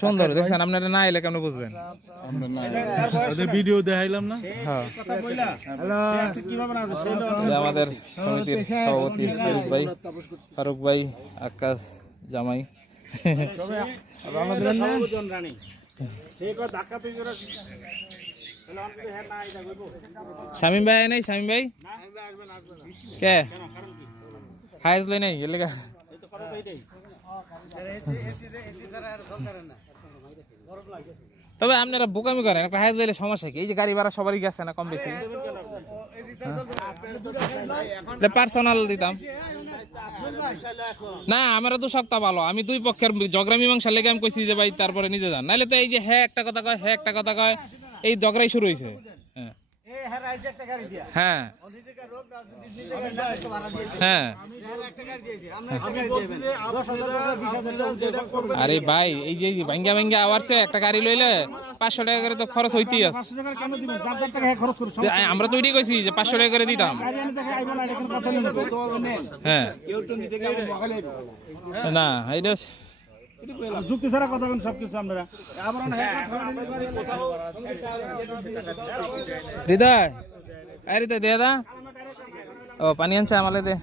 সুন্দর দেখছেন আপনারা না এলে কেমন বুঝবেন ভিডিও দেখাইলাম না আমাদের সমিতির সভাপতি শরীফ ভাই, ফারুক ভাই, আকাশ জামাই। শামিম ভাই নাই, শামিম ভাই কে হাইজ লই নাই এর লাগা তবে আপনারা বোকামি করেন, একটা হাইজ লইলে সমস্যা কি? এই যে গাড়ি ভাড়া সবারই গেছে না কম বেশি, পার্সোনাল দিতাম না। আমারও তো সপ্তাহ ভালো, আমি দুই পক্ষের ঝগড়া মীমাংসা লেগে আমি কইছি যে ভাই তারপরে নিজে যান, নাহলে তো এই যে হ্যাঁ একটা কথা কয় হ্যাঁ একটা কথা কয়, এই ঝগড়াই শুরু হয়েছে। হ্যাঁ হ্যাঁ আরে ভাই এই যে ভাঙ্গা ভাঙ্গা আওয়ার চেয়ে একটা গাড়ি লইলে 500 টাকা করে তো খরচ হইতেই আছে। আমরা তো এটাই কইছি যে 500 টাকা করে দিতাম। হ্যাঁ না এইটা যুক্তি ছাড়া কথা বলেন সবকিছু আপনারা। হৃদয় আরে দে দা ও পানি আনছে আমালে দে।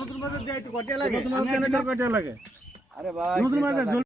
নতুন বাজার দিয়ে একটু ঘটিয়া লাগে।